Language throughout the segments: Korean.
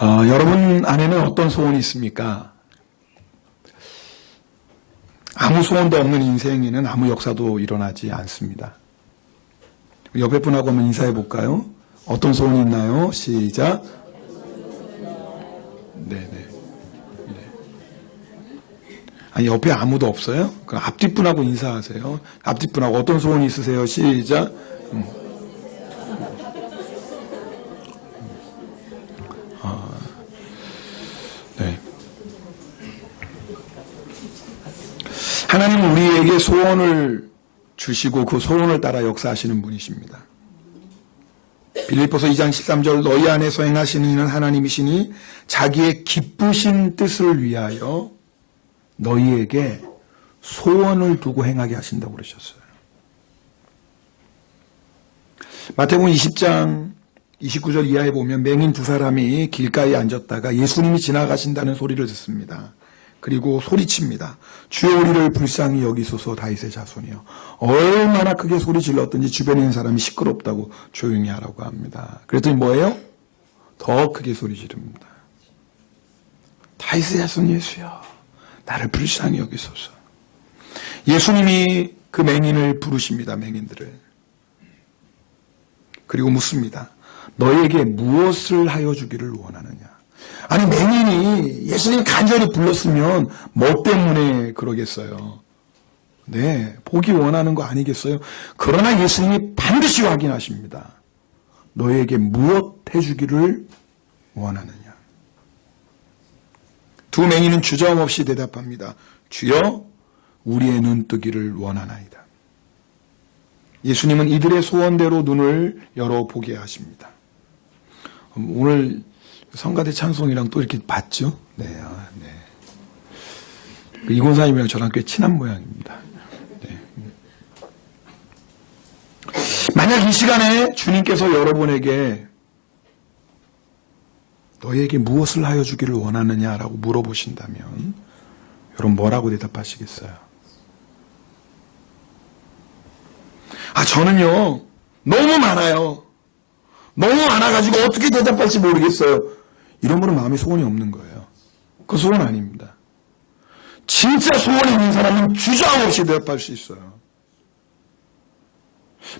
여러분 안에는 어떤 소원이 있습니까? 아무 소원도 없는 인생에는 아무 역사도 일어나지 않습니다. 옆에 분하고 한번 인사해 볼까요? 어떤 소원이 있나요? 시작. 네네. 아니, 옆에 아무도 없어요? 그럼 앞뒷분하고 인사하세요. 앞뒷분하고 어떤 소원이 있으세요? 시작. 네. 하나님은 우리에게 소원을 주시고 그 소원을 따라 역사하시는 분이십니다. 빌립보서 2장 13절 너희 안에서 행하시는 이는 하나님이시니 자기의 기쁘신 뜻을 위하여 너희에게 소원을 두고 행하게 하신다고 그러셨어요. 마태복음 20장 29절 이하에 보면 맹인 두 사람이 길가에 앉았다가 예수님이 지나가신다는 소리를 듣습니다. 그리고 소리칩니다. 주여 우리를 불쌍히 여기소서 다윗의 자손이요. 얼마나 크게 소리 질렀든지 주변에 있는 사람이 시끄럽다고 조용히 하라고 합니다. 그랬더니 뭐예요? 더 크게 소리 지릅니다. 다윗의 자손 예수여 나를 불쌍히 여기소서. 예수님이 그 맹인을 부르십니다. 맹인들을. 그리고 묻습니다. 너에게 무엇을 하여 주기를 원하느냐. 아니 맹인이 예수님이 간절히 불렀으면 뭐 때문에 그러겠어요. 네, 보기 원하는 거 아니겠어요? 그러나 예수님이 반드시 확인하십니다. 너에게 무엇 해주기를 원하느냐. 두 맹인은 주저함없이 대답합니다. 주여 우리의 눈뜨기를 원하나이다. 예수님은 이들의 소원대로 눈을 열어보게 하십니다. 오늘 성가대 찬송이랑 또 이렇게 봤죠? 네, 네. 이권사님이랑 저랑 꽤 친한 모양입니다. 네. 만약 이 시간에 주님께서 여러분에게 너에게 무엇을 하여 주기를 원하느냐라고 물어보신다면 여러분 뭐라고 대답하시겠어요? 저는요 너무 많아요. 너무 많아가지고 어떻게 대답할지 모르겠어요. 이런 분은 마음에 소원이 없는 거예요. 그 소원 아닙니다. 진짜 소원이 있는 사람은 주저함 없이 대답할 수 있어요.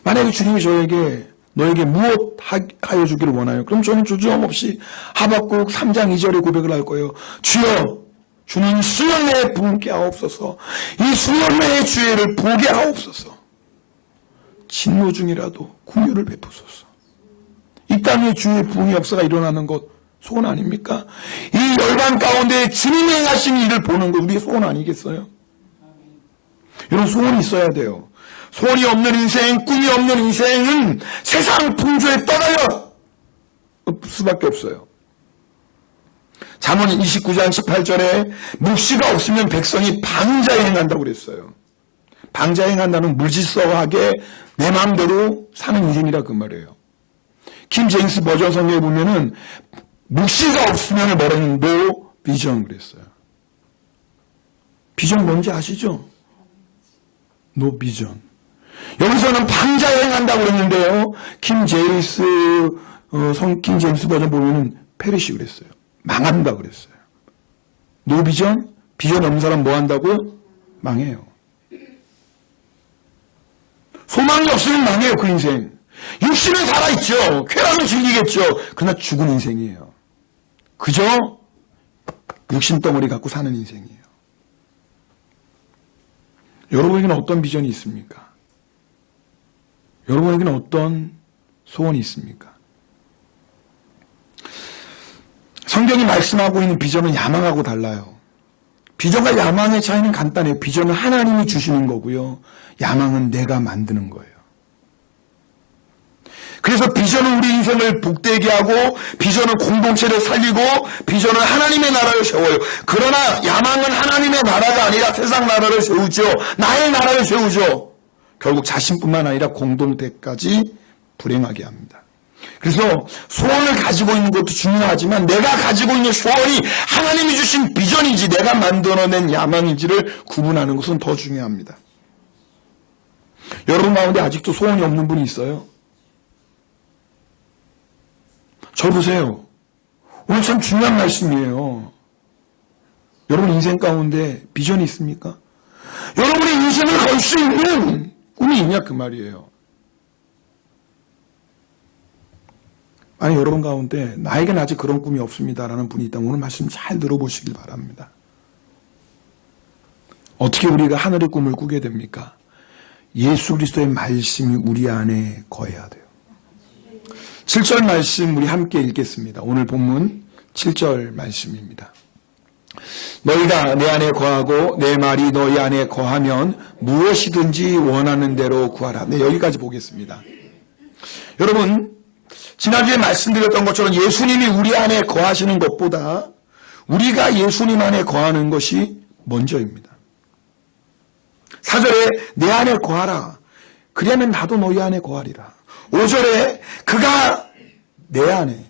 만약에 주님이 저에게 너에게 무엇 하여 주기를 원하요? 그럼 저는 주저함 없이 하박국 3장 2절에 고백을 할 거예요. 주여 주는 수년 내에 부흥케 하옵소서. 이 수년 내의 주의를 보게 하옵소서. 진노 중이라도 긍휼을 베푸소서. 이 땅에 주의 부흥의 역사가 일어나는 것 소원 아닙니까? 이 열방 가운데 주님이 행하신 일을 보는 것 우리의 소원 아니겠어요? 이런 소원이 있어야 돼요. 소원이 없는 인생, 꿈이 없는 인생은 세상 풍조에 떠달려 수밖에 없어요. 잠언 29장 18절에 묵시가 없으면 백성이 방자에 행한다고 그랬어요. 방자에 행한다는 물질서하게 내 마음대로 사는 인생이라 그 말이에요. 킹 제임스 버전 성경에 보면은 묵시가 없으면 뭐라는 no vision 그랬어요. 비전 뭔지 아시죠? no vision. 여기서는 방자에 행한다고 그랬는데요. 킹 제임스 버전 보면은 페리시 그랬어요. 망한다 그랬어요. no vision? 비전 없는 사람 뭐 한다고요? 망해요. 소망이 없으면 망해요, 그 인생. 육신은 살아있죠. 쾌락을 즐기겠죠. 그러나 죽은 인생이에요. 그저 육신 덩어리 갖고 사는 인생이에요. 여러분에게는 어떤 비전이 있습니까? 여러분에게는 어떤 소원이 있습니까? 성경이 말씀하고 있는 비전은 야망하고 달라요. 비전과 야망의 차이는 간단해요. 비전은 하나님이 주시는 거고요. 야망은 내가 만드는 거예요. 그래서 비전은 우리 인생을 복되게 하고 비전은 공동체를 살리고 비전은 하나님의 나라를 세워요. 그러나 야망은 하나님의 나라가 아니라 세상 나라를 세우죠. 나의 나라를 세우죠. 결국 자신뿐만 아니라 공동체까지 불행하게 합니다. 그래서 소원을 가지고 있는 것도 중요하지만 내가 가지고 있는 소원이 하나님이 주신 비전인지 내가 만들어낸 야망인지를 구분하는 것은 더 중요합니다. 여러분 가운데 아직도 소원이 없는 분이 있어요? 저 보세요. 오늘 참 중요한 말씀이에요. 여러분 인생 가운데 비전이 있습니까? 여러분의 인생을 걸 수 있는 꿈이 있냐 그 말이에요. 아니 여러분 가운데 나에게는 아직 그런 꿈이 없습니다라는 분이 있다면 오늘 말씀 잘 들어보시길 바랍니다. 어떻게 우리가 하늘의 꿈을 꾸게 됩니까? 예수 그리스도의 말씀이 우리 안에 거해야 돼요. 7절 말씀 우리 함께 읽겠습니다. 오늘 본문 7절 말씀입니다. 너희가 내 안에 거하고 내 말이 너희 안에 거하면 무엇이든지 원하는 대로 구하라. 네, 여기까지 보겠습니다. 여러분 지난주에 말씀드렸던 것처럼 예수님이 우리 안에 거하시는 것보다 우리가 예수님 안에 거하는 것이 먼저입니다. 4절에 내 안에 거하라. 그리하면 나도 너희 안에 거하리라. 5절에 그가 내 안에,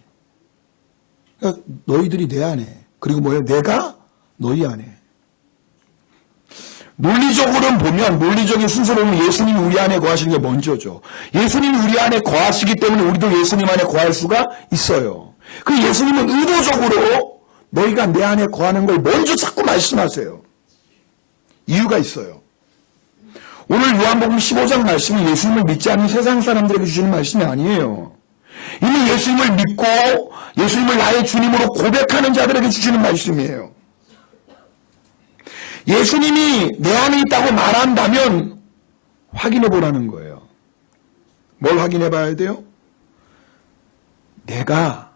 그러니까 너희들이 내 안에, 그리고 뭐예요? 내가 너희 안에. 논리적으로는 보면, 논리적인 순서로 보면 예수님이 우리 안에 거하시는 게 먼저죠. 예수님이 우리 안에 거하시기 때문에 우리도 예수님 안에 거할 수가 있어요. 그 예수님은 의도적으로 너희가 내 안에 거하는 걸 먼저 자꾸 말씀하세요. 이유가 있어요. 오늘 요한복음 15장 말씀은 예수님을 믿지 않는 세상 사람들에게 주시는 말씀이 아니에요. 이미 예수님을 믿고 예수님을 나의 주님으로 고백하는 자들에게 주시는 말씀이에요. 예수님이 내 안에 있다고 말한다면 확인해 보라는 거예요. 뭘 확인해 봐야 돼요? 내가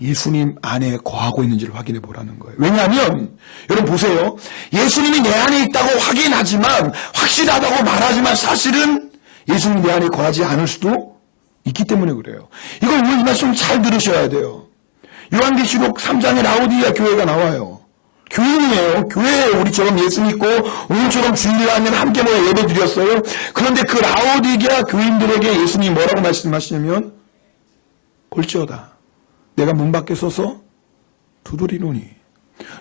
예수님 안에 거하고 있는지를 확인해 보라는 거예요. 왜냐하면 여러분 보세요. 예수님이 내 안에 있다고 확인하지만 확실하다고 말하지만 사실은 예수님이 내 안에 거하지 않을 수도 있기 때문에 그래요. 이걸 오늘 이 말씀 잘 들으셔야 돼요. 요한계시록 3장에 라오디게아 교회가 나와요. 교인이에요. 교회에 우리처럼 예수 믿고 오늘처럼 주일날에는 함께 모여 예배 드렸어요. 그런데 그 라오디게아 교인들에게 예수님이 뭐라고 말씀하시냐면 볼지어다. 내가 문 밖에 서서 두드리노니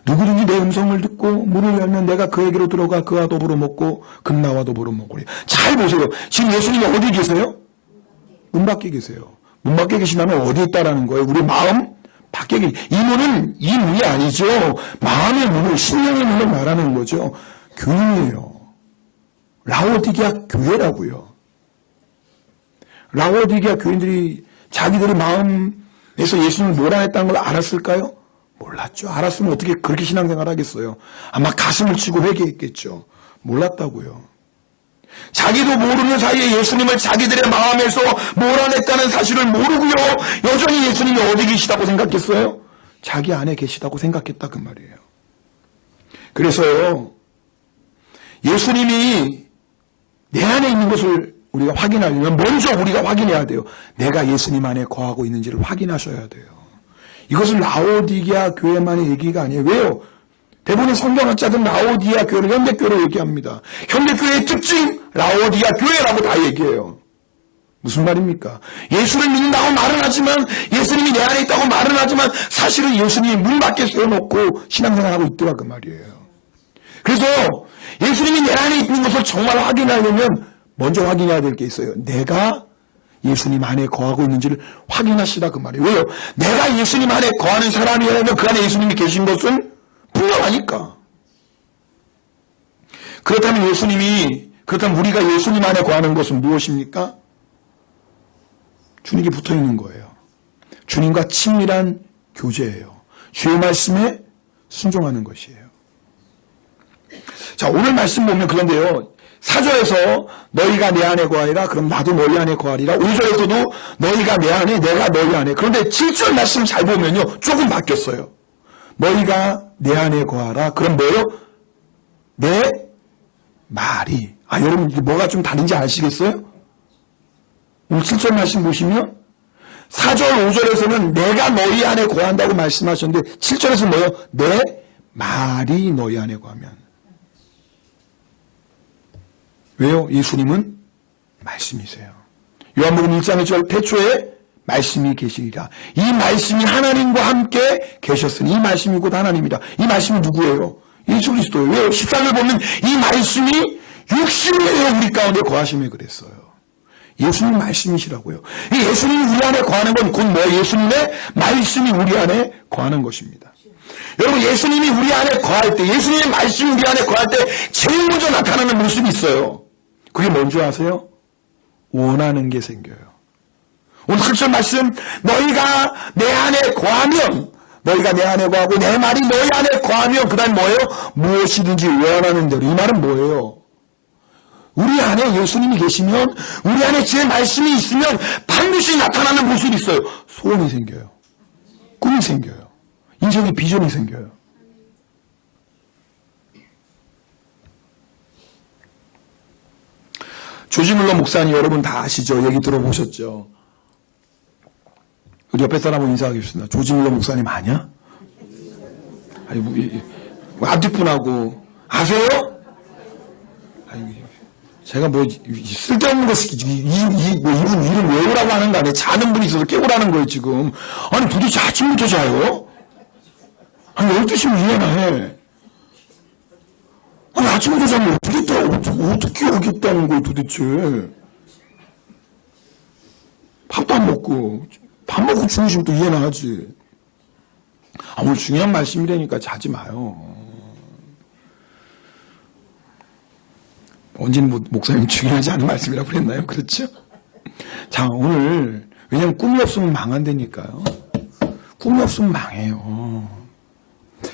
누구든지 내 음성을 듣고 문을 열면 내가 그에게로 들어가 그와 더불어 먹고 그는 나와 더불어 먹으리. 잘 보세요. 지금 예수님이 어디 계세요? 문 밖에 계세요. 문 밖에 계시다면 어디 있다라는 거예요? 우리 마음 밖에 이 문은 이 문이 아니죠. 마음의 문을, 신령의 문을 말하는 거죠. 교인이에요. 라오디게아 교회라고요. 라오디게아 교인들이 자기들의 마음에서 예수님을 몰아냈다는 걸 알았을까요? 몰랐죠. 알았으면 어떻게 그렇게 신앙생활 하겠어요? 아마 가슴을 치고 회개했겠죠. 몰랐다고요. 자기도 모르는 사이에 예수님을 자기들의 마음에서 몰아냈다는 사실을 모르고요. 여전히 예수님이 어디 계시다고 생각했어요? 자기 안에 계시다고 생각했다 그 말이에요. 그래서요. 예수님이 내 안에 있는 것을 우리가 확인하려면 먼저 우리가 확인해야 돼요. 내가 예수님 안에 거하고 있는지를 확인하셔야 돼요. 이것은 라오디게아 교회만의 얘기가 아니에요. 왜요? 대부분의 성경학자들은 라오디게아 교회를 현대교회로 얘기합니다. 현대교회의 특징, 라오디게아 교회라고 다 얘기해요. 무슨 말입니까? 예수를 믿는다고 말은 하지만 예수님이 내 안에 있다고 말은 하지만 사실은 예수님이 문 밖에 세워놓고 신앙생활하고 있더라 그 말이에요. 그래서 예수님이 내 안에 있는 것을 정말 확인하려면 먼저 확인해야 될 게 있어요. 내가 예수님 안에 거하고 있는지를 확인하시라 그 말이에요. 왜요? 내가 예수님 안에 거하는 사람이라면 그 안에 예수님이 계신 것은 분명하니까. 그렇다면 우리가 예수님 안에 거하는 것은 무엇입니까? 주님께 붙어 있는 거예요. 주님과 친밀한 교제예요. 주의 말씀에 순종하는 것이에요. 자, 오늘 말씀 보면 그런데요. 4절에서 너희가 내 안에 거하리라. 그럼 나도 너희 안에 거하리라. 5절에서도 너희가 내 안에 내가 너희 안에. 그런데 7절 말씀 잘 보면요. 조금 바뀌었어요. 너희가 내 안에 거하라. 그럼 뭐예요? 내 말이. 여러분 이게 뭐가 좀 다른지 아시겠어요? 오늘 7절 말씀 보시면 4절 5절에서는 내가 너희 안에 거한다고 말씀하셨는데 7절에서는 뭐예요? 내 말이 너희 안에 거하면. 왜요? 예수님은 말씀이세요. 요한복음 1장 1절 태초에 말씀이 계시리라. 이 말씀이 하나님과 함께 계셨으니 이 말씀이 곧 하나님이다. 이 말씀이 누구예요? 예수 그리스도예요. 왜요? 14절 보면 이 말씀이 육신이 되어 우리 가운데 거하심에 그랬어요. 예수님 말씀이시라고요. 이 예수님이 우리 안에 거하는 건 곧 뭐 예수님의 말씀이 우리 안에 거하는 것입니다. 여러분 예수님이 우리 안에 거할 때, 예수님의 말씀이 우리 안에 거할 때 제일 먼저 나타나는 모습이 있어요. 그게 뭔지 아세요? 원하는 게 생겨요. 오늘 7절 말씀, 너희가 내 안에 거하면, 너희가 내 안에 거하고 내 말이 너희 안에 거하면, 그 다음 뭐예요? 무엇이든지 원하는 대로. 이 말은 뭐예요? 우리 안에 예수님이 계시면, 우리 안에 제 말씀이 있으면 반드시 나타나는 모습이 있어요. 소원이 생겨요. 꿈이 생겨요. 인생의 비전이 생겨요. 조지 물러 목사님 여러분 다 아시죠? 얘기 들어보셨죠? 우리 옆에 사람하고 인사하겠습니다. 조지 물러 목사님 아냐? 아니, 뭐 앞뒷분하고 아세요? 아니, 제가 뭐 쓸데없는 거 이름 외우라고 하는 거 아니에요? 자는 분이 있어서 깨우라는 거예요 지금. 아니 도대체 아침부터 자요? 아니 12시면 이해나 해. 아니 아침부터 자면 어떻게 오겠다는 거예요 도대체. 밥도 안 먹고 밥 먹고 주무시면 또 이해나 하지. 오늘 중요한 말씀이라니까 자지 마요. 언제는 목사님 중요하지 않은 말씀이라고 그랬나요? 그렇죠? 자 오늘 왜냐면 꿈이 없으면 망한다니까요. 꿈이 없으면 망해요.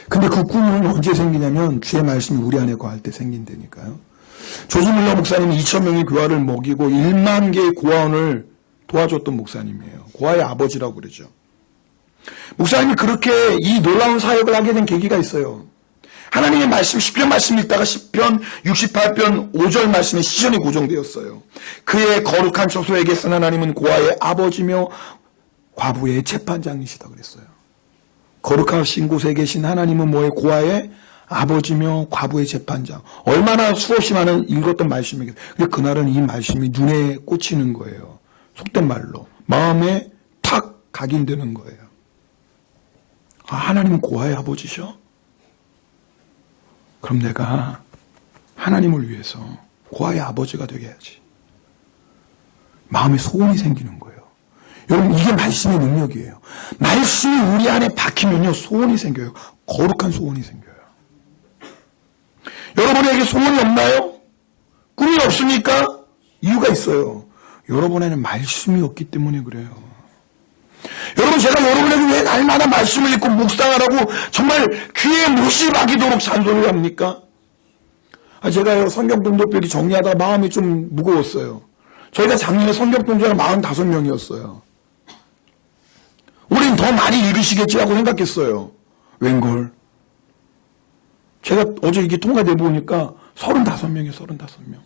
근데 그 꿈은 언제 생기냐면 주의 말씀이 우리 안에 거할 때 생긴다니까요. 조지 물러 목사님이 2,000명의 교화를 먹이고 1만 개의 고아원을 도와줬던 목사님이에요. 고아의 아버지라고 그러죠. 목사님이 그렇게 이 놀라운 사역을 하게 된 계기가 있어요. 하나님의 말씀, 시편 말씀 읽다가 시편 68편 5절 말씀에 시전이 고정되었어요. 그의 거룩한 처소에 계신 하나님은 고아의 아버지며 과부의 재판장이시다 그랬어요. 거룩하신 곳에 계신 하나님은 뭐의 고아의 아버지며 과부의 재판장. 얼마나 수없이 많은 읽었던 말씀이겠어요. 근데 그날은 이 말씀이 눈에 꽂히는 거예요. 속된 말로. 마음에 탁 각인되는 거예요. 아, 하나님은 고아의 아버지셔? 그럼 내가 하나님을 위해서 고아의 아버지가 되게 해야지. 마음에 소원이 생기는 거예요. 여러분 이게 말씀의 능력이에요. 말씀이 우리 안에 박히면요 소원이 생겨요. 거룩한 소원이 생겨요. 여러분에게 소원이 없나요? 꿈이 없습니까? 이유가 있어요. 여러분에는 말씀이 없기 때문에 그래요. 여러분 제가 여러분에게 왜 날마다 말씀을 읽고 묵상하라고 정말 귀에 못이 박이도록 잔소리를 합니까? 제가요 성경 동독벽이 정리하다가 마음이 좀 무거웠어요. 저희가 작년에 성경 동독자가 45명이었어요. 우린 더 많이 읽으시겠지 하고 생각했어요. 웬걸? 제가 어제 이게 통과돼 보니까 35명이에요. 35명.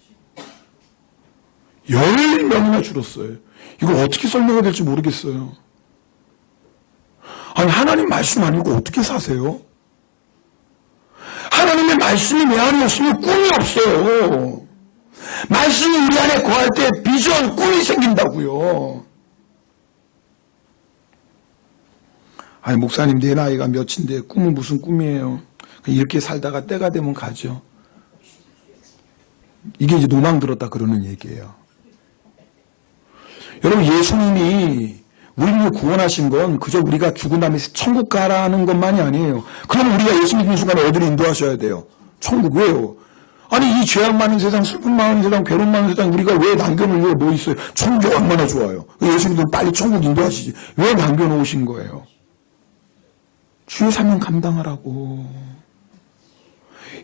10명이나 줄었어요. 이걸 어떻게 설명해야 될지 모르겠어요. 아니 하나님 말씀 아니고 어떻게 사세요? 하나님의 말씀이 내 안에 없으면 꿈이 없어요. 말씀이 우리 안에 거할 때 비전, 꿈이 생긴다고요. 아니 목사님 내 나이가 몇인데 꿈은 무슨 꿈이에요? 이렇게 살다가 때가 되면 가죠. 이게 이제 노망 들었다 그러는 얘기예요. 여러분 예수님이 우리를 구원하신 건 그저 우리가 죽은 다음에 천국 가라는 것만이 아니에요. 그럼 우리가 예수 믿는 순간에 어디로 인도하셔야 돼요? 천국. 왜요? 아니 이 죄악 많은 세상, 슬픔 많은 세상, 괴로움 많은 세상 우리가 왜 남겨놓으려 뭐 있어요? 천국이 얼마나 좋아요. 예수 믿으면 빨리 천국 인도하시지. 왜 남겨놓으신 거예요? 주의 사명 감당하라고.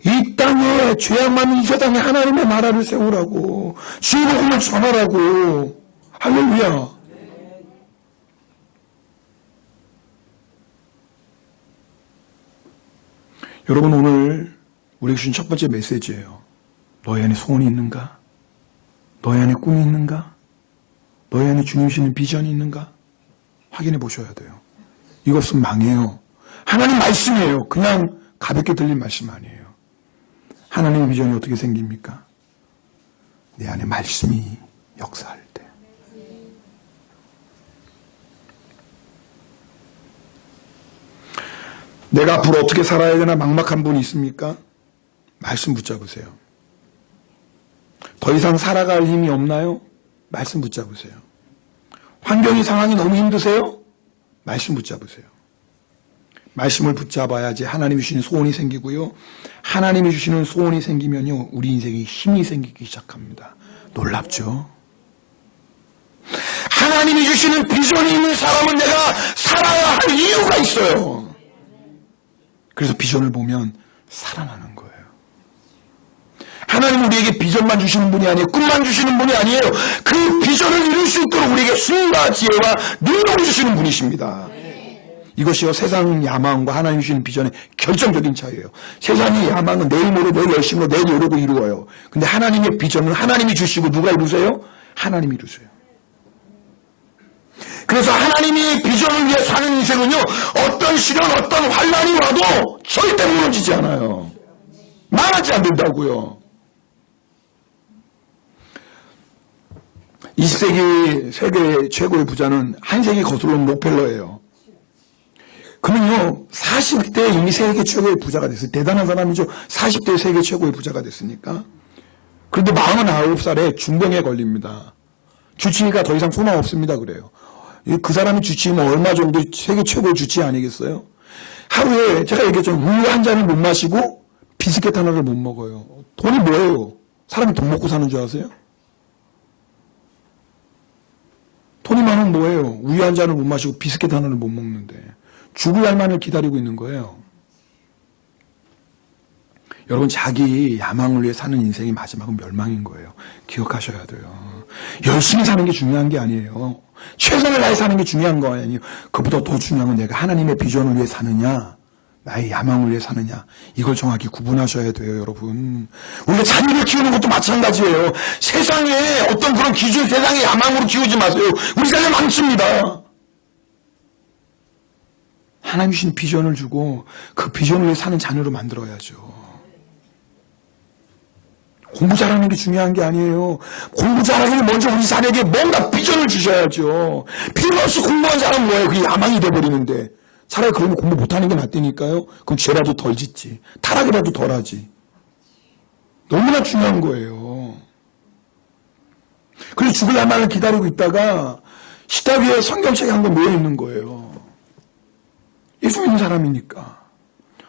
이 땅에 죄악 많은 이 세상에 하나님의 나라를 세우라고. 주의 복음을 전하라고. 할렐루야. 여러분 오늘 우리에게 주신 첫 번째 메시지예요. 너희 안에 소원이 있는가? 너희 안에 꿈이 있는가? 너희 안에 주님 주시는 비전이 있는가? 확인해 보셔야 돼요. 이것은 망해요. 하나님 말씀이에요. 그냥 가볍게 들린 말씀 아니에요. 하나님의 비전이 어떻게 생깁니까? 내 안에 말씀이 역사할 때. 내가 앞으로 어떻게 살아야 되나 막막한 분이 있습니까? 말씀 붙잡으세요. 더 이상 살아갈 힘이 없나요? 말씀 붙잡으세요. 환경이 상황이 너무 힘드세요? 말씀 붙잡으세요. 말씀을 붙잡아야지 하나님이 주시는 소원이 생기고요. 하나님이 주시는 소원이 생기면요, 우리 인생에 힘이 생기기 시작합니다. 놀랍죠? 하나님이 주시는 비전이 있는 사람은 내가 살아야 할 이유가 있어요. 그래서 비전을 보면 살아나는 거예요. 하나님은 우리에게 비전만 주시는 분이 아니에요. 꿈만 주시는 분이 아니에요. 그 비전을 이룰 수 있도록 우리에게 힘과 지혜와 능력을 주시는 분이십니다. 이것이요, 세상 야망과 하나님 주시는 비전의 결정적인 차이예요. 세상의 야망은 내일 모레 내일 열심으로 내일 이루고 이루어요. 근데 하나님의 비전은 하나님이 주시고 누가 이루세요? 하나님이 이루세요. 그래서 하나님이 비전을 위해 사는 인생은요, 어떤 시련, 어떤 환난이 와도 절대 무너지지 않아요. 망하지 않는다고요. 20세기 세계 최고의 부자는 한 세기 거슬러 온 록펠러예요. 그는요, 40대 이미 세계 최고의 부자가 됐어요. 대단한 사람이죠. 40대 세계 최고의 부자가 됐으니까. 그런데 49살에 중병에 걸립니다. 주치의가 더 이상 소망 없습니다 그래요. 그 사람이 주치의면 얼마 정도 세계 최고의 주치의 아니겠어요? 하루에 제가 얘기했죠. 우유 한 잔을 못 마시고 비스켓 하나를 못 먹어요. 돈이 뭐예요? 사람이 돈 먹고 사는 줄 아세요? 돈이 많으면 뭐예요? 우유 한 잔을 못 마시고 비스켓 하나를 못 먹는데 죽을 날만을 기다리고 있는 거예요. 여러분, 자기 야망을 위해 사는 인생이 마지막은 멸망인 거예요. 기억하셔야 돼요. 열심히 사는 게 중요한 게 아니에요. 최선을 다해 사는 게 중요한 거 아니에요. 그보다 더 중요한 건 내가 하나님의 비전을 위해 사느냐, 나의 야망을 위해 사느냐, 이걸 정확히 구분하셔야 돼요, 여러분. 우리가 자녀를 키우는 것도 마찬가지예요. 세상에 어떤 그런 기준, 세상의 야망으로 키우지 마세요. 우리 자녀 망칩니다. 하나님 주신 비전을 주고 그 비전을 위해 사는 자녀로 만들어야죠. 공부 잘하는 게 중요한 게 아니에요. 공부 잘하기는 먼저 우리 자녀에게 뭔가 비전을 주셔야죠. 필요 없이 공부한 사람은 뭐예요? 그게 야망이 돼버리는데. 차라리 그러면 공부 못하는 게 낫다니까요. 그럼 죄라도 덜 짓지. 타락이라도 덜 하지. 너무나 중요한 거예요. 그래서 죽을 날만을 기다리고 있다가 식탁 위에 성경책이 한 권 놓여 있는 거예요. 예수 믿는 사람이니까.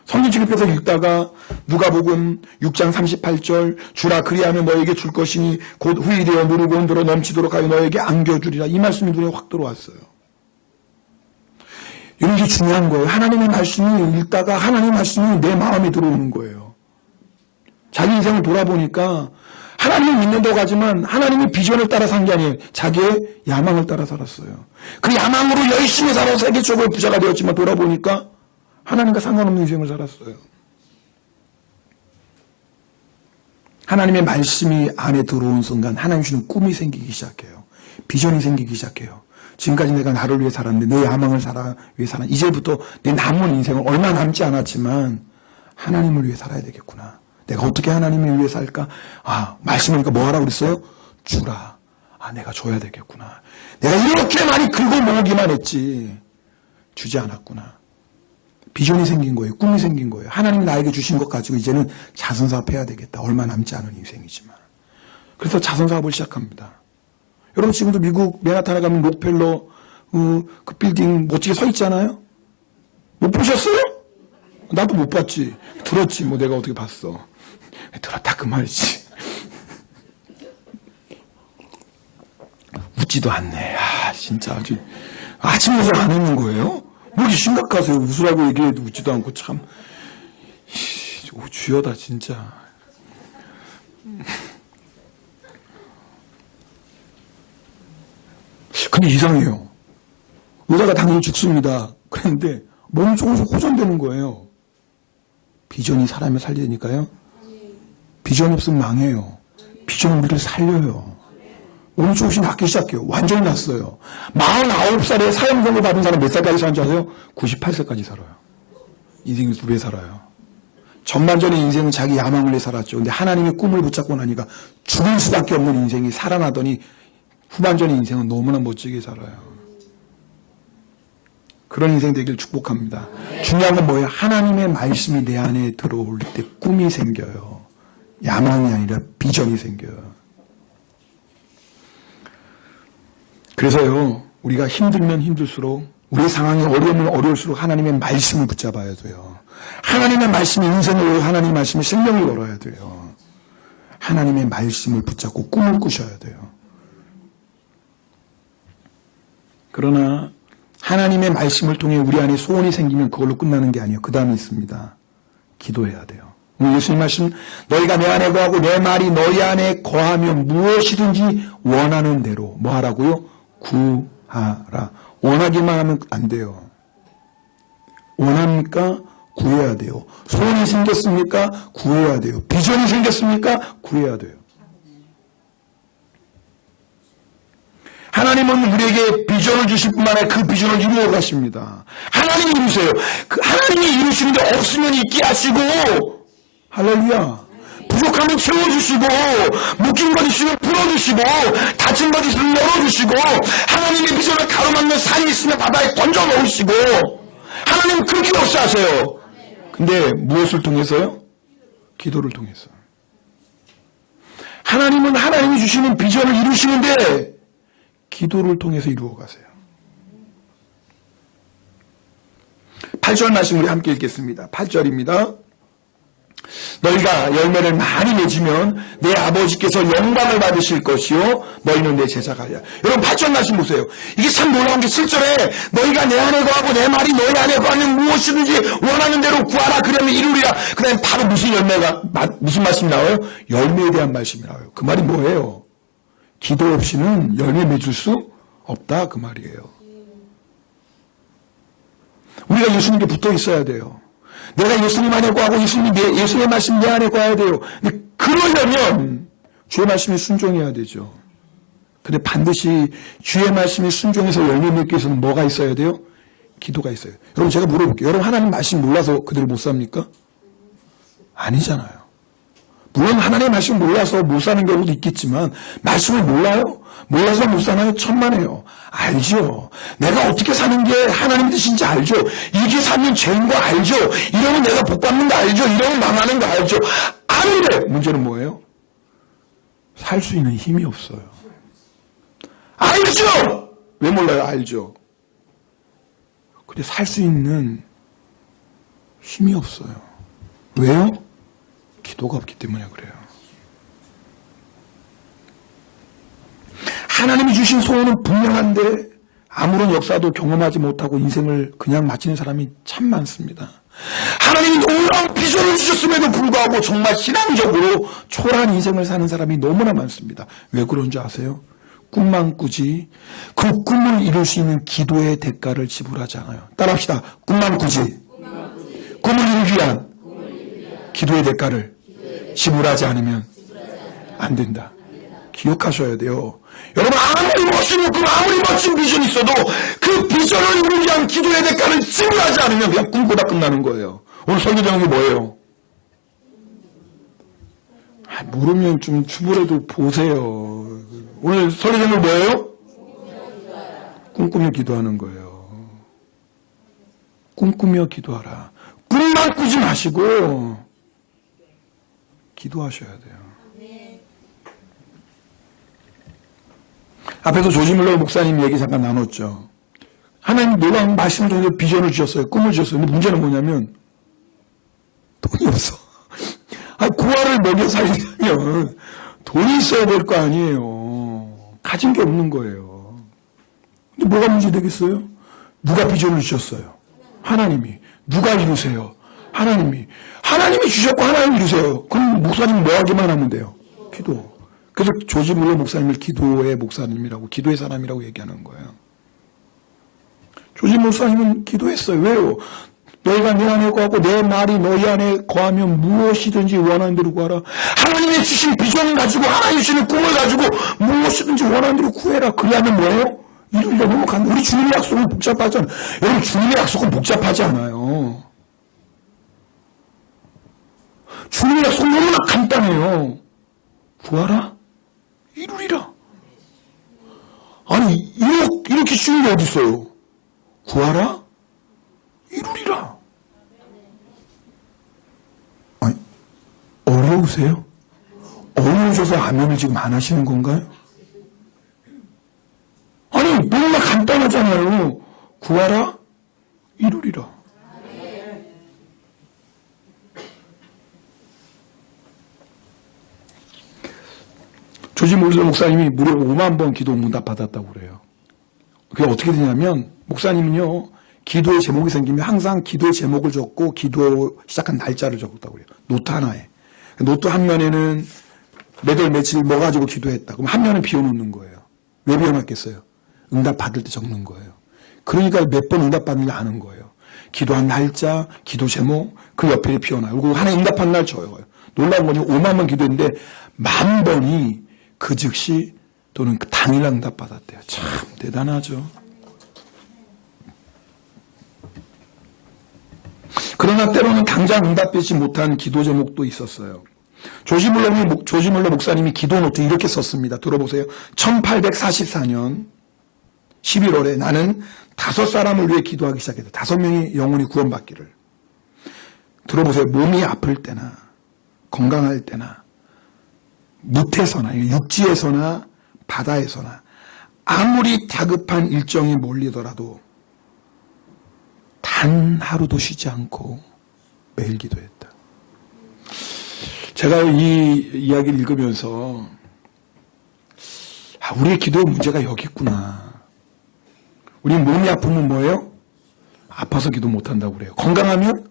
성경책 옆에서 읽다가 누가복음 6장 38절 주라 그리하면 너에게 줄 것이니 곧 후일되어 누르고 흔들어 넘치도록 하여 너에게 안겨주리라. 이 말씀이 눈에 확 들어왔어요. 이런 게 중요한 거예요. 하나님의 말씀을 읽다가 하나님의 말씀이 내 마음에 들어오는 거예요. 자기 인생을 돌아보니까 하나님을 믿는다고 하지만 하나님의 비전을 따라 산 게 아니에요. 자기의 야망을 따라 살았어요. 그 야망으로 열심히 살아서 세계 최고의 부자가 되었지만 돌아보니까 하나님과 상관없는 인생을 살았어요. 하나님의 말씀이 안에 들어온 순간 하나님 주는 꿈이 생기기 시작해요. 비전이 생기기 시작해요. 지금까지 내가 나를 위해 살았는데 내 야망을 위해 살았는데 이제부터 내 남은 인생은 얼마 남지 않았지만 하나님을 위해 살아야 되겠구나. 내가 어떻게 하나님을 위해 살까? 말씀하니까 뭐 하라고 그랬어요? 주라. 내가 줘야 되겠구나. 내가 이렇게 많이 긁어 모으기만 했지 주지 않았구나. 비전이 생긴 거예요. 꿈이 생긴 거예요. 하나님이 나에게 주신 것 가지고 이제는 자선사업 해야 되겠다. 얼마 남지 않은 인생이지만. 그래서 자선사업을 시작합니다. 여러분 지금도 미국 맨하탄에 가면 록펠러 그 빌딩 멋지게 서 있잖아요. 못 보셨어요? 나도 못 봤지. 들었지. 뭐 내가 어떻게 봤어. 들었다 그 말이지. 웃지도 않네. 진짜 아주 아침에서 안 웃는 거예요? 뭐 이렇게 심각하세요? 웃으라고 얘기해도 웃지도 않고 참. 주여다 진짜. 근데 이상해요. 의사가 당연히 죽습니다. 그런데 몸이 조금씩 호전되는 거예요. 비전이 사람을 살리니까요. 비전이 없으면 망해요. 비전은 우리를 살려요. 몸이 조금씩 낫기 시작해요. 완전히 낫어요. 49살에 사형선고 받은 사람 몇 살까지 사는 줄 아세요? 98세까지 살아요. 인생이 2배 살아요. 전반전의 인생은 자기 야망을 위해 살았죠. 근데 하나님의 꿈을 붙잡고 나니까 죽을 수밖에 없는 인생이 살아나더니 후반전의 인생은 너무나 멋지게 살아요. 그런 인생 되길 축복합니다. 중요한 건 뭐예요? 하나님의 말씀이 내 안에 들어올 때 꿈이 생겨요. 야망이 아니라 비전이 생겨요. 그래서요, 우리가 힘들면 힘들수록, 우리 상황이 어려우면 어려울수록 하나님의 말씀을 붙잡아야 돼요. 하나님의 말씀이 인생을, 하나님의 말씀이 생명을 걸어야 돼요. 하나님의 말씀을 붙잡고 꿈을 꾸셔야 돼요. 그러나 하나님의 말씀을 통해 우리 안에 소원이 생기면 그걸로 끝나는 게 아니에요. 그 다음에 있습니다. 기도해야 돼요. 예수님 말씀, 너희가 내 안에 거하고 내 말이 너희 안에 거하면 무엇이든지 원하는 대로 뭐 하라고요? 구하라. 원하기만 하면 안 돼요. 원합니까? 구해야 돼요. 소원이 생겼습니까? 구해야 돼요. 비전이 생겼습니까? 구해야 돼요. 하나님은 우리에게 비전을 주실 뿐만 아니라 그 비전을 이루어 가십니다. 하나님이 이루세요. 하나님이 이루시는데 없으면 있게 하시고, 할렐루야. 부족하면 채워주시고, 묶인 것 있으면 풀어주시고, 다친 것 있으면 열어주시고, 하나님의 비전을 가로막는 산이 있으면 바다에 던져놓으시고, 하나님은 그렇게 역사하세요. 근데 무엇을 통해서요? 기도를 통해서. 하나님은 하나님이 주시는 비전을 이루시는데 기도를 통해서 이루어 가세요. 8절 말씀 우리 함께 읽겠습니다. 8절입니다. 너희가 열매를 많이 맺으면 내 아버지께서 영광을 받으실 것이요 너희는 내 제자가 하리라. 여러분 8절 말씀 보세요. 이게 참 놀라운 게 7절에 너희가 내 안에 거하고 내 말이 너희 안에 거하면 무엇이든지 원하는 대로 구하라 그러면 이루리라. 그 다음에 바로 무슨 말씀이 나와요? 열매에 대한 말씀이 나와요. 그 말이 뭐예요? 기도 없이는 열매 맺을 수 없다 그 말이에요. 우리가 예수님께 붙어 있어야 돼요. 내가 예수님 안에 거하고 예수님의 말씀 내 안에 거해야 돼요. 근데 그러려면 주의 말씀에 순종해야 되죠. 근데 반드시 주의 말씀에 순종해서 열매 맺기 위해서는 뭐가 있어야 돼요? 기도가 있어요. 여러분 제가 물어볼게요. 여러분 하나님 말씀 몰라서 그대로 못 삽니까? 아니잖아요. 물론 하나님의 말씀 몰라서 못 사는 경우도 있겠지만 말씀을 몰라요? 몰라서 못 사나요? 천만에요. 알죠. 내가 어떻게 사는 게 하나님 뜻인지 알죠. 이렇게 살면 죄인 거 알죠. 이러면 내가 복 받는 거 알죠. 이러면 망하는 거 알죠. 아는데 문제는 뭐예요? 살 수 있는 힘이 없어요. 알죠. 왜 몰라요? 알죠. 근데 살 수 있는 힘이 없어요. 왜요? 기도가 없기 때문에 그래요. 하나님이 주신 소원은 분명한데 아무런 역사도 경험하지 못하고 인생을 그냥 마치는 사람이 참 많습니다. 하나님이 놀라운 비전을 주셨음에도 불구하고 정말 신앙적으로 초라한 인생을 사는 사람이 너무나 많습니다. 왜 그런 줄 아세요? 꿈만 꾸지 그 꿈을 이룰 수 있는 기도의 대가를 지불하지 않아요. 따라합시다. 꿈만 꾸지 꿈을 이루기 위한 기도의 대가를 지불하지 않으면 안 된다. 기억하셔야 돼요. 여러분 아무리 멋진 꿈 아무리 멋진 비전이 있어도 그 비전을 이루기 위한 기도의 대가를 지불하지 않으면 그냥 꿈꾸다 끝나는 거예요. 오늘 설교 제목이 뭐예요? 모르면 좀 주부라도 보세요. 오늘 설교 제목이 뭐예요? 꿈꾸며 기도하는 거예요. 꿈꾸며 기도하라. 꿈만 꾸지 마시고 기도하셔야 돼요. 앞에서 조지 물러 목사님 얘기 잠깐 나눴죠. 하나님 놀라운 말씀을 통해서 비전을 주셨어요. 꿈을 주셨어요. 근데 문제는 뭐냐면 돈이 없어. 고아를 먹여 살리려면 돈이 있어야 될 거 아니에요. 가진 게 없는 거예요. 근데 뭐가 문제 되겠어요? 누가 비전을 주셨어요? 하나님이. 누가 이루세요? 하나님이. 하나님이 주셨고 하나님이 이루세요. 그럼 목사님 뭐 하기만 하면 돼요? 기도. 그래서 조지 물러 목사님을 기도의 목사님이라고, 기도의 사람이라고 얘기하는 거예요. 조지 목사님은 기도했어요. 왜요? 너희가 내 안에 거하고 내 말이 너희 안에 거하면 무엇이든지 원하는 대로 구하라. 하나님이 주신 비전을 가지고 하나님이 주신 꿈을 가지고 무엇이든지 원하는 대로 구해라. 그러면 뭐예요? 이루려고 간. 우리 주님의 약속은 복잡하지 않아요. 여러분 주님의 약속은 복잡하지 않아요. 주님의 약속은 너무나 간단해요. 구하라. 이루리라. 아니 이렇게 쉬운 게 어디 있어요? 구하라. 이루리라. 아니 어려우세요? 어려우셔서 아멘을 지금 안 하시는 건가요? 아니 구하라 이루리라. 조지 몰러 목사님이 무려 5만 번 기도 응답 받았다고 그래요. 그게 어떻게 되냐면 목사님은요, 기도의 제목이 생기면 항상 기도의 제목을 적고 기도 시작한 날짜를 적었다고 그래요. 노트 하나에. 노트 한 면에는 몇 월 며칠 뭐 가지고 기도했다. 그럼 한 면은 비워놓는 거예요. 왜 비워놨겠어요? 응답 받을 때 적는 거예요. 그러니까 몇 번 응답 받는지 아는 거예요. 기도한 날짜, 기도 제목, 그 옆에 비워놔요. 그리고 하나 응답한 날 적어요. 놀라운 거니 5만 번 기도했는데 10,000번이 그 즉시 또는 그 당일날 응답 받았대요. 참 대단하죠. 그러나 때로는 당장 응답되지 못한 기도 제목도 있었어요. 조지 물러 목사님이 기도 노트 이렇게 썼습니다. 들어보세요. 1844년 11월에 나는 5사람을 위해 기도하기 시작했다. 5명이 영혼이 구원받기를. 들어보세요. 몸이 아플 때나 건강할 때나 무태서나 육지에서나 바다에서나 아무리 다급한 일정이 몰리더라도 단 하루도 쉬지 않고 매일 기도했다. 제가 이 이야기를 읽으면서 우리의 기도의 문제가 여기 있구나. 우리 몸이 아프면 뭐예요? 아파서 기도 못한다고 그래요. 건강하면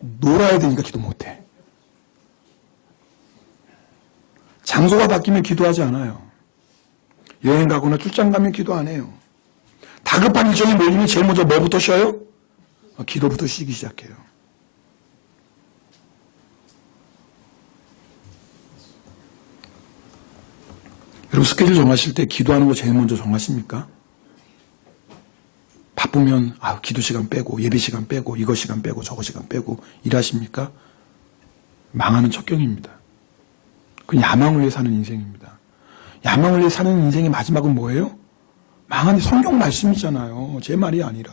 놀아야 되니까 기도 못해. 장소가 바뀌면 기도하지 않아요. 여행 가거나 출장 가면 기도 안 해요. 다급한 일정이 몰리면 제일 먼저 뭐부터 쉬어요? 기도부터 쉬기 시작해요. 여러분 스케줄 정하실 때 기도하는 거 제일 먼저 정하십니까? 바쁘면 기도 시간 빼고 예배 시간 빼고 이거 시간 빼고 저거 시간 빼고 일하십니까? 망하는 척경입니다. 그 야망을 위해 사는 인생입니다. 야망을 위해 사는 인생의 마지막은 뭐예요? 망한 성경 말씀이잖아요. 제 말이 아니라.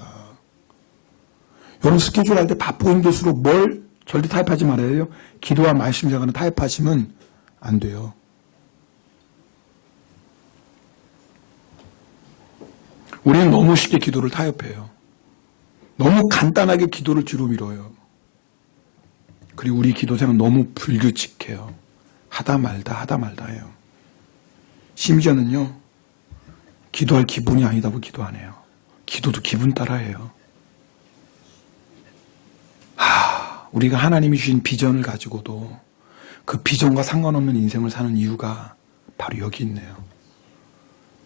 여러분 스케줄 할 때 바쁘고 힘들수록 뭘 절대 타협하지 말아야 해요. 기도와 말씀 자가는 타협하시면 안 돼요. 우리는 너무 쉽게 기도를 타협해요. 너무 간단하게 기도를 뒤로 밀어요. 그리고 우리 기도 생활은 너무 불규칙해요. 하다 말다 해요. 심지어는요, 기도할 기분이 아니다고 기도 안 해요. 기도도 기분 따라 해요. 우리가 하나님이 주신 비전을 가지고도 그 비전과 상관없는 인생을 사는 이유가 바로 여기 있네요.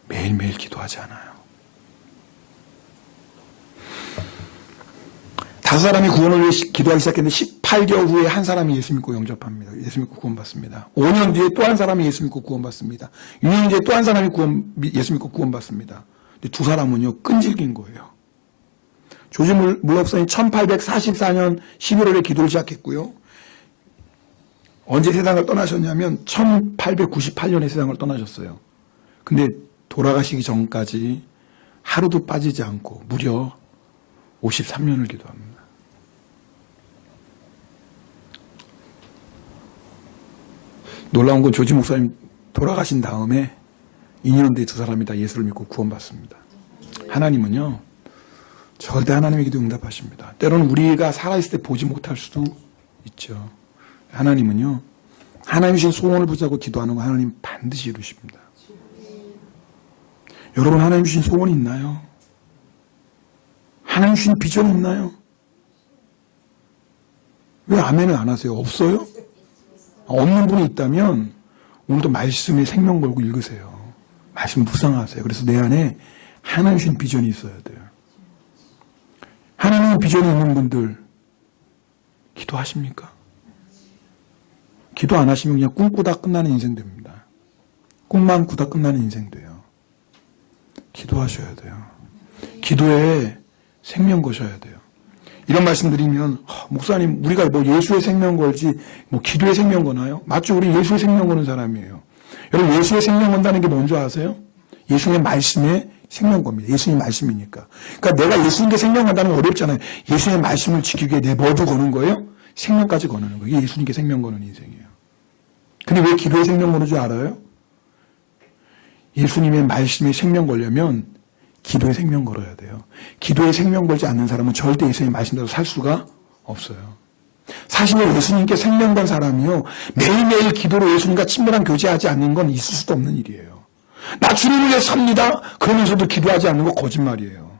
매일매일 기도하지 않아요. 5사람이 구원을 위해 기도하기 시작했는데 18개월 후에 한 사람이 예수 믿고 영접합니다. 예수 믿고 구원받습니다. 5년 뒤에 또 한 사람이 예수 믿고 구원받습니다. 6년 뒤에 또 한 사람이 예수 믿고 구원받습니다. 근데 2 사람은요, 끈질긴 거예요. 조지 물러 목사님 1844년 11월에 기도를 시작했고요. 언제 세상을 떠나셨냐면 1898년에 세상을 떠나셨어요. 근데 돌아가시기 전까지 하루도 빠지지 않고 무려 53년을 기도합니다. 놀라운 건 조지 목사님 돌아가신 다음에 2년 뒤에 2 사람이 다 예수를 믿고 구원받습니다. 하나님은요, 절대 하나님의 기도 응답하십니다. 때로는 우리가 살아있을 때 보지 못할 수도 있죠. 하나님은요, 하나님 주신 소원을 붙잡고 기도하는 거 하나님 반드시 이루십니다. 여러분 하나님 주신 소원이 있나요? 하나님 주신 비전이 있나요? 왜 아멘을 안 하세요? 없어요? 없는 분이 있다면 오늘도 말씀에 생명 걸고 읽으세요. 말씀 묵상하세요. 그래서 내 안에 하나님 주신 비전이 있어야 돼요. 하나님의 비전이 있는 분들 기도하십니까? 기도 안 하시면 그냥 꿈꾸다 끝나는 인생 됩니다. 꿈만 꾸다 끝나는 인생 돼요. 기도하셔야 돼요. 기도에 생명 거셔야 돼요. 이런 말씀 드리면 목사님 우리가 뭐 예수의 생명 걸지 뭐 기도의 생명 거나요? 맞죠? 우리 예수의 생명 거는 사람이에요. 여러분 예수의 생명 건다는 게 뭔지 아세요? 예수님의 말씀에 생명 겁니다. 예수님 말씀이니까. 그러니까 내가 예수님께 생명 건다는 건 어렵잖아요. 예수님의 말씀을 지키기 위해 내 뭐도 거는 거예요? 생명까지 거는 거예요. 이게 예수님께 생명 거는 인생이에요. 근데 왜 기도에 생명 거는 줄 알아요? 예수님의 말씀에 생명 걸려면 기도에 생명 걸어야 돼요. 기도에 생명 걸지 않는 사람은 절대 예수님 말씀대로 살 수가 없어요. 사실은 예수님께 생명 건 사람이요, 매일매일 기도로 예수님과 친밀한 교제하지 않는 건 있을 수도 없는 일이에요. 나 주님을 위해 삽니다 그러면서도 기도하지 않는 거 거짓말이에요.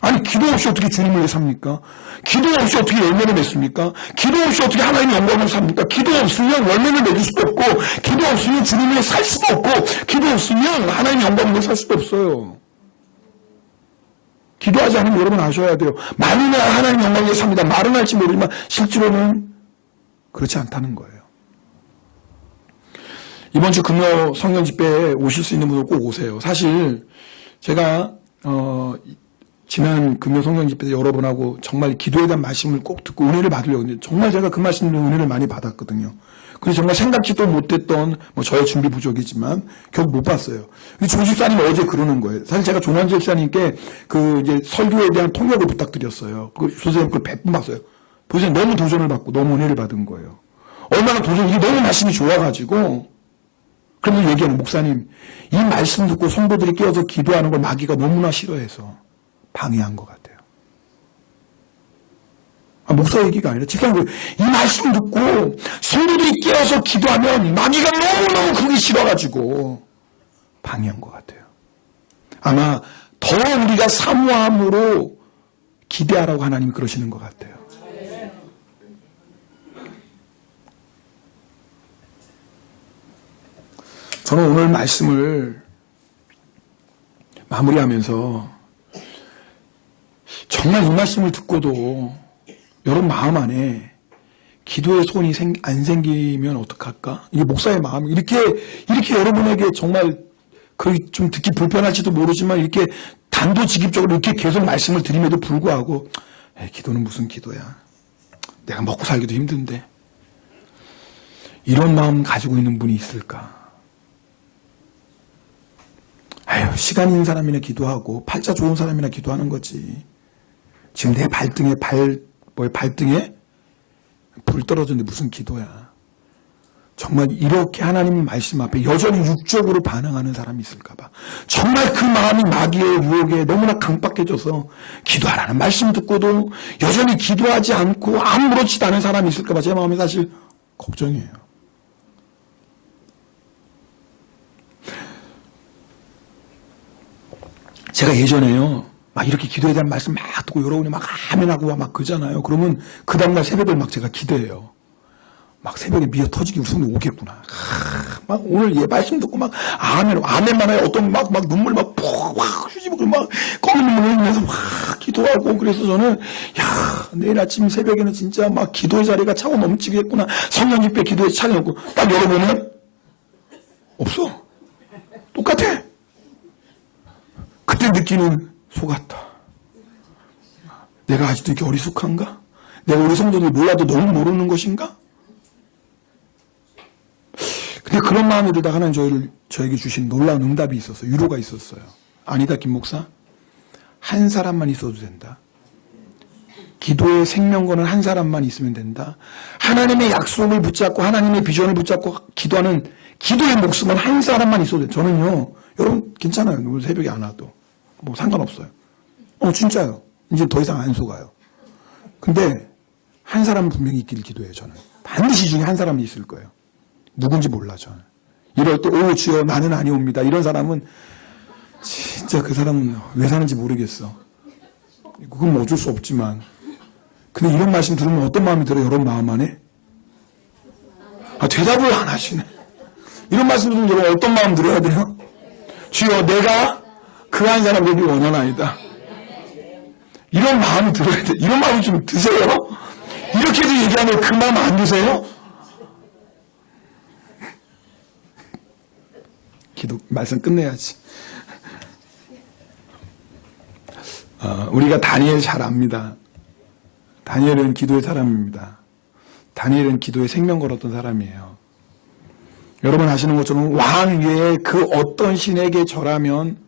아니, 기도 없이 어떻게 주님을 위해 삽니까? 기도 없이 어떻게 열매를 맺습니까? 기도 없이 어떻게 하나님의 영광을 삽니까? 기도 없으면 열매를 맺을 수도 없고, 기도 없으면 주님을 위해 살 수도 없고, 기도 없으면 하나님의 영광을 위해 살 수도 없어요. 기도하지 않으면 여러분 아셔야 돼요. 말은 하나님의 영광을 위해 삽니다. 말은 할지 모르지만 실제로는 그렇지 않다는 거예요. 이번 주 금요 성령 집회에 오실 수 있는 분들 꼭 오세요. 사실 제가 지난 금요 성령 집회 때 여러분하고 정말 기도에 대한 말씀을 꼭 듣고 은혜를 받으려고 했는데 정말 제가 그 말씀으로 은혜를 많이 받았거든요. 그래서 정말 생각지도 못했던 저의 준비 부족이지만 결국 못 봤어요. 조 집사님 어제 그러는 거예요. 사실 제가 조만 집사님께 이제 설교에 대한 통역을 부탁드렸어요. 선생님 그걸 100분 봤어요. 선생님 너무 도전을 받고 너무 은혜를 받은 거예요. 얼마나 이게 너무 말씀이 좋아가지고 그러면서 얘기하는 목사님, 이 말씀 듣고 성도들이 깨어서 기도하는 걸 마귀가 너무나 싫어해서 방해한 것 같아요. 목사 얘기가 아니라 집사님, 이 말씀 듣고 성도들이 깨어서 기도하면 마귀가 너무너무 그게 싫어가지고 방해한 것 같아요. 아마 더 우리가 사모함으로 기대하라고 하나님이 그러시는 것 같아요. 저는 오늘 말씀을 마무리하면서 정말 이 말씀을 듣고도 여러분 마음 안에 기도의 손이 안 생기면 어떡할까? 이게 목사의 마음이 이렇게 여러분에게 정말 좀 듣기 불편할지도 모르지만 이렇게 단도직입적으로 이렇게 계속 말씀을 드림에도 불구하고 기도는 무슨 기도야? 내가 먹고 살기도 힘든데 이런 마음 가지고 있는 분이 있을까? 아유, 시간 있는 사람이나 기도하고 팔자 좋은 사람이나 기도하는 거지. 지금 내 발등에 불 떨어졌는데 무슨 기도야. 정말 이렇게 하나님 말씀 앞에 여전히 육적으로 반응하는 사람이 있을까 봐. 정말 그 마음이 마귀의 유혹에 너무나 강박해져서 기도하라는 말씀 듣고도 여전히 기도하지 않고 아무렇지도 않은 사람이 있을까 봐 제 마음이 사실 걱정이에요. 제가 예전에요, 막 이렇게 기도에 대한 말씀 막 듣고 여러분이 막 아멘하고 막 그러잖아요. 그러면 그 다음날 새벽에 막 제가 기도해요. 막 새벽에 미어 터지기 우리 성도 오겠구나. 막 오늘 얘 말씀 듣고 막 아멘만 해요. 어떤 막 눈물 막 푹 휘집고 막 검은 눈물 흘리면서 막 기도하고. 그래서 저는 내일 아침 새벽에는 진짜 막 기도의 자리가 차고 넘치겠구나. 성령 집회 기도에 차이 없고 딱 열어보면 없어. 똑같아. 그때 느끼는 속았다. 내가 아직도 이렇게 어리숙한가? 내가 우리 성도들 몰라도 너무 모르는 것인가? 근데 그런 마음이 들다가 하나님 저에게 주신 놀라운 응답이 있었어요. 위로가 있었어요. 아니다, 김 목사. 한 사람만 있어도 된다. 기도의 생명권은 한 사람만 있으면 된다. 하나님의 약속을 붙잡고 하나님의 비전을 붙잡고 기도하는 기도의 목숨은 한 사람만 있어도 된다. 저는요, 여러분 괜찮아요. 오늘 새벽에 안 와도. 뭐 상관없어요. 진짜요. 이제 더 이상 안 속아요. 근데 한 사람은 분명히 있기를 기도해요. 저는 반드시 중에 한 사람이 있을 거예요. 누군지 몰라. 저는 이럴 때 오 주여 나는 아니옵니다. 이런 사람은 진짜 그 사람은 왜 사는지 모르겠어. 그건 뭐 어쩔 수 없지만, 근데 이런 말씀 들으면 어떤 마음이 들어요? 여러분 마음 안에? 대답을 안 하시네. 이런 말씀 들으면 여러분 어떤 마음 들어야 돼요? 주여 내가 그 한 사람 되길 원하나이다. 이런 마음이 들어야 돼. 이런 마음이 좀 드세요? 이렇게도 얘기하면 그 마음 안 드세요? 기도 말씀 끝내야지. 우리가 다니엘 잘 압니다. 다니엘은 기도의 사람입니다. 다니엘은 기도에 생명 걸었던 사람이에요. 여러분 아시는 것처럼 왕 외에 그 어떤 신에게 절하면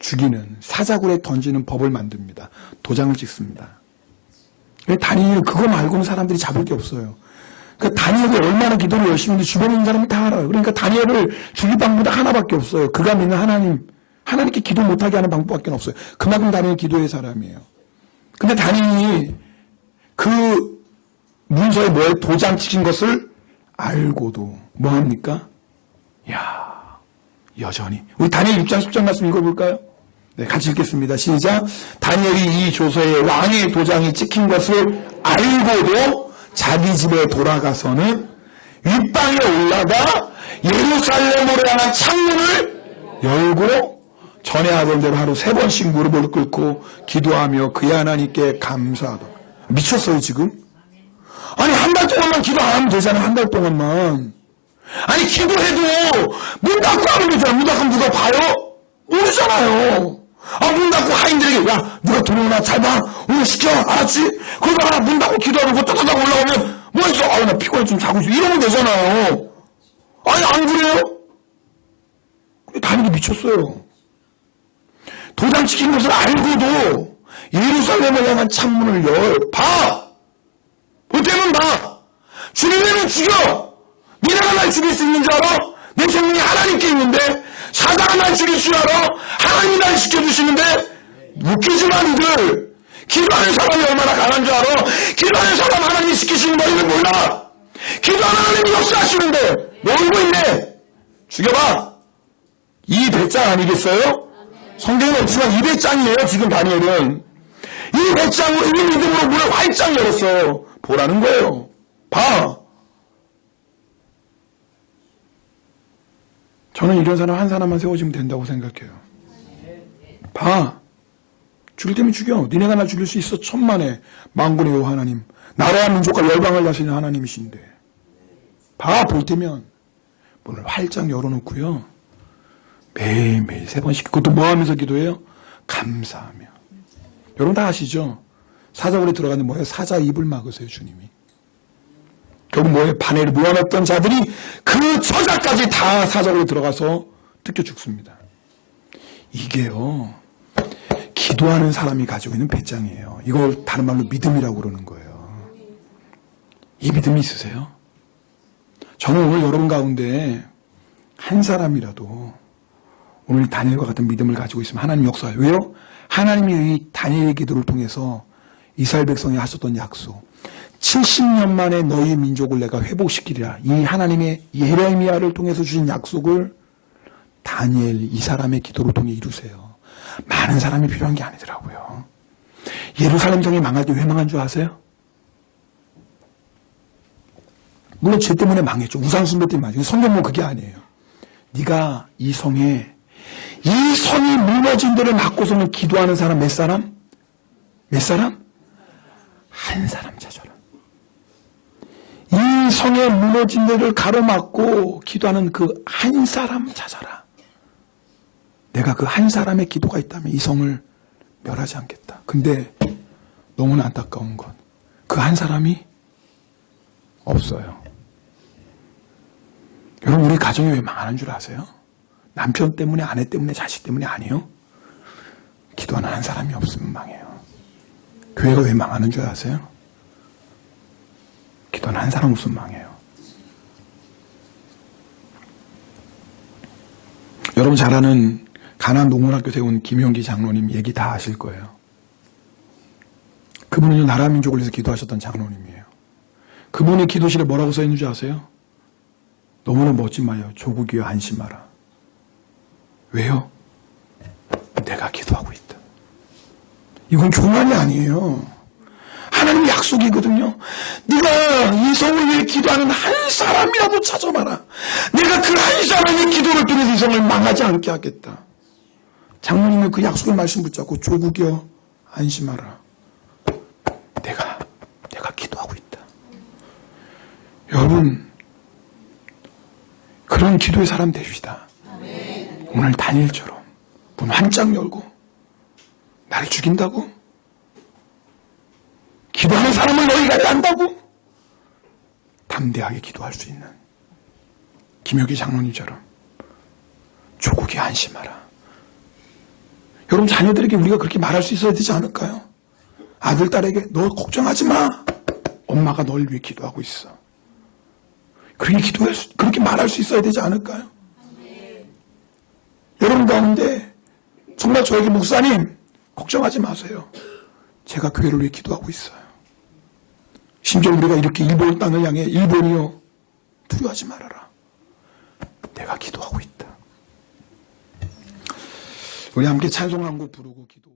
죽이는, 사자굴에 던지는 법을 만듭니다. 도장을 찍습니다. 다니엘은 그거 말고는 사람들이 잡을 게 없어요. 그러니까 다니엘이 얼마나 기도를 열심히 했는지 주변에 있는 사람이 다 알아요. 그러니까 다니엘을 죽일 방법은 하나밖에 없어요. 그가 믿는 하나님, 하나님께 기도 못하게 하는 방법밖에 없어요. 그만큼 다니엘 기도의 사람이에요. 근데 다니엘이 그 문서에 뭐에 도장 찍힌 것을 알고도 뭐합니까? 여전히. 우리 다니엘 6장 10장 말씀 읽어볼까요? 네, 같이 읽겠습니다. 시작. 다니엘이 이 조서에 왕의 도장이 찍힌 것을 알고도 자기 집에 돌아가서는 윗방에 올라가 예루살렘으로 향한 창문을 열고 전에 하던 대로 하루 3번씩 무릎을 꿇고 기도하며 그의 하나님께 감사하더라. 미쳤어요 지금? 아니 한 달 동안만 기도 안 하면 되잖아요. 한 달 동안만. 아니 기도해도 문 닫고 하면 되잖아요. 문 닫고 누가 봐요? 모르잖아요. 문 닫고 하인들에게 야 누가 들어오나 잘 봐. 오늘 시켜 알았지? 그러다가 문 닫고 기도하고 따다닥 올라오면 뭐 있어? 나 피곤해 좀 자고 있어. 이러면 되잖아요. 아니 안 그래요? 다니엘이 미쳤어요. 도장 찍힌 것을 알고도 예루살렘을 향한 창문을 봐! 보태면 봐! 죽이려면 죽여! 니네가 날 죽일 수 있는 줄 알아? 내 생명이 하나님께 있는데 사자가 날 죽일 줄 알아? 하나님이 날 지켜주시는데 웃기지 마 니들. 기도하는 사람이 얼마나 강한 줄 알아? 기도하는 사람 하나님이 지키시는 법을 몰라. 기도하는 하나님이 역사하시는데 모르고 있네. 죽여봐. 이 배짱 아니겠어요? 성경은 없지만 이 배짱이에요. 지금 다니엘은 이 배짱으로 이 믿음으로 문을 활짝 열었어. 보라는 거예요. 봐. 저는 이런 사람 한 사람만 세워지면 된다고 생각해요. 봐. 죽일 때면 죽여. 니네가 날 죽일 수 있어. 천만에 만군의 여호와 하나님. 나라와 민족과 열방을 다스리는 하나님이신데. 봐. 볼 때면 문을 활짝 열어놓고요. 매일매일 3번씩 그것도 뭐 하면서 기도해요? 감사하며. 여러분 다 아시죠? 사자굴에 들어가는 뭐예요? 사자 입을 막으세요 주님이. 결국 뭐예요? 바늘을 모아놨던 자들이 그 저자까지 다 사자굴에 들어가서 뜯겨 죽습니다. 이게요 기도하는 사람이 가지고 있는 배짱이에요. 이걸 다른 말로 믿음이라고 그러는 거예요. 이 믿음이 있으세요? 저는 오늘 여러분 가운데 한 사람이라도 오늘 다니엘과 같은 믿음을 가지고 있으면 하나님 역사해요. 왜요? 하나님이 이 다니엘의 기도를 통해서 이스라엘 백성이 하셨던 약속 70년 만에 너희 민족을 내가 회복시키리라. 이 하나님의 예레미야를 통해서 주신 약속을 다니엘 이 사람의 기도를 통해 이루세요. 많은 사람이 필요한 게 아니더라고요. 예루살렘 성이 망할 때 왜 망한 줄 아세요? 물론 죄 때문에 망했죠. 우상숭배 때문에 망했죠. 성경은 그게 아니에요. 네가 이 성에 이 성이 무너진 데를 막고서는 기도하는 사람 몇 사람? 몇 사람? 한 사람 찾아라. 이 성의 무너진 데를 가로막고 기도하는 그 한 사람 찾아라. 내가 그 한 사람의 기도가 있다면 이 성을 멸하지 않겠다. 근데 너무나 안타까운 건 그 한 사람이 없어요. 여러분 우리 가정이 왜 망하는 줄 아세요? 남편 때문에 아내 때문에 자식 때문에 아니에요. 기도하는 한 사람이 없으면 망해요. 교회가 왜 망하는 줄 아세요? 기도하는 한 사람 없으면 망해요. 여러분 잘 아는 가나안 농문학교 세운 김용기 장로님 얘기 다 아실 거예요. 그분은 나라 민족을 위해서 기도하셨던 장로님이에요. 그분의 기도실에 뭐라고 써 있는 줄 아세요? 너무나 멋진 말이에요. 조국이여 안심하라. 왜요? 내가 기도하고 있다. 이건 교만이 아니에요. 하나님 약속이거든요. 네가 이 성을 위해 기도하는 한 사람이라도 찾아봐라. 내가 그 한 사람의 기도를 통해서 이 성을 망하지 않게 하겠다. 장로님은 그 약속의 말씀 붙잡고 조국이여 안심하라. 내가 기도하고 있다. 여러분 그런 기도의 사람 되시다. 오늘 다니엘처럼 문 한짝 열고 나를 죽인다고? 기도하는 사람을 너희가 안다고? 담대하게 기도할 수 있는 김효기 장로님처럼 조국이 안심하라. 여러분 자녀들에게 우리가 그렇게 말할 수 있어야 되지 않을까요? 아들, 딸에게 너 걱정하지 마. 엄마가 널 위해 기도하고 있어. 그렇게 말할 수 있어야 되지 않을까요? 여러분 가운데 정말 저에게 목사님 걱정하지 마세요. 제가 교회를 위해 기도하고 있어요. 심지어 우리가 이렇게 일본 땅을 향해 일본이요 두려워하지 말아라. 내가 기도하고 있다. 우리 함께 찬송 한 곡 부르고 기도.